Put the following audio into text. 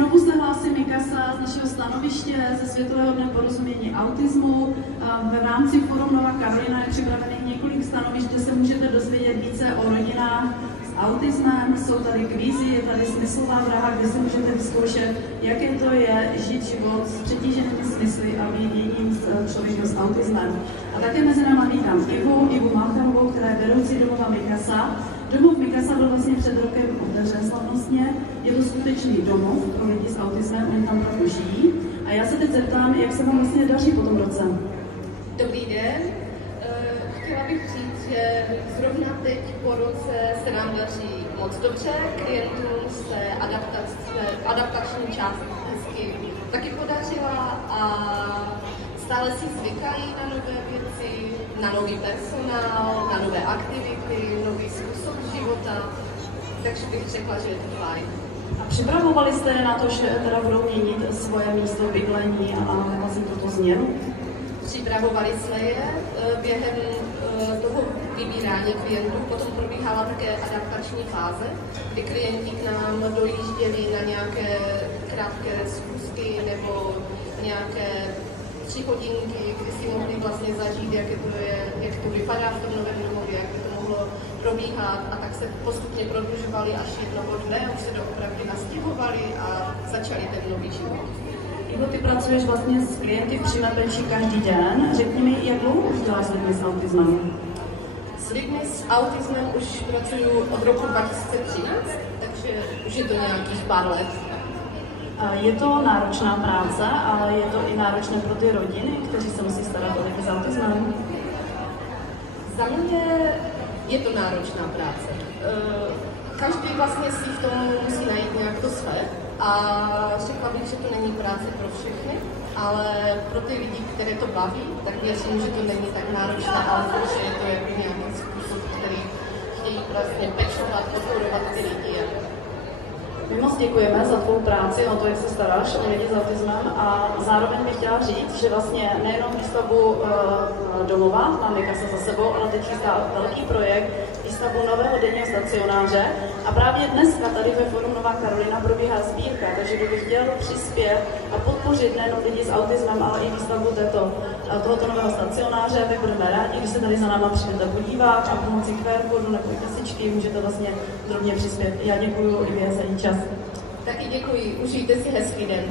znovu se hlásí Mikasa z našeho stanoviště ze Světového dne porozumění autismu. V rámci Forum Nová Karolina je připravených několik stanovišť, kde se můžete dozvědět více o rodinách s autismem. Jsou tady kvízy, je tady smyslová vraha, kde se můžete vyzkoušet, jaké to je žít život s přetíženými smysly a být jedním z člověkem s autismem. A také mezi náma vítám Ivu Malcharovou, která je vedoucí domova Mikasa. Domov Mikasa byl vlastně před rokem otevřen slavnostně. Je to skutečný domov pro lidi s autismem, oni tam opravdu žijí. A já se teď zeptám, jak se vám vlastně daří po tom roce? Dobrý den. Chtěla bych říct, že zrovna teď po roce se nám daří moc dobře. Klientům se adaptační část hezky taky podařila a stále si zvykají na nové věci, na nový personál, na nové aktivity, nový způsob života, takže bych řekla, že je to fajn. A připravovali jste na to, že teda budou měnit svoje místo bydlení a vlastně tuto změnu? Připravovali jsme je během toho vybírání klientů, potom probíhala také adaptační fáze, kdy klienti k nám dojížděli na nějaké krátké schůzky nebo nějaké 3 hodinky, kdy si mohli vlastně zažít, jak to vypadá v tom novém domově, jak by to mohlo probíhat, a tak se postupně prodlužovali až jednoho dne, už se doopravdy nastěhovali a začali ten nový život. Ivo, ty pracuješ vlastně s klienty v přímé péči každý den. Řekni mi, jak dlouho už děláš s lidmi s autismem? S lidmi s autismem už pracuju od roku 2013, takže už je to nějakých pár let. Je to náročná práce, ale je to i náročné pro ty rodiny, kteří se musí starat o lidi s autismem? Za mě je to náročná práce. Každý vlastně si v tom musí najít nějak to své a řekla bych, že to není práce pro všechny, ale pro ty lidi, které to baví, tak věřím, že to není tak náročné, ale že je to jako nějaký způsob, který chtějí vlastně pečovat, podporovat ty lidi. My moc děkujeme za tvou práci, o to, jak se staráš o lidi s autismem, a zároveň bych chtěla říct, že vlastně nejenom výstavbu domova má Mikasa za sebou, ale teď chystá velký projekt, výstavbu nového denního stacionáře, a právě dneska tady ve Forum Nová Karolina probíhá sbírka, takže kdo by chtěl přispět a podpořit nejenom lidi s autismem, ale i výstavbu tohoto nového stacionáře, tak budeme rádi, když se tady za náma přijdete podívat a pomocí QR kódu nebo kasičky můžete vlastně drobně přispět. Já děkuji Ivě za její čas. Taky děkuji, užijte si hezký den.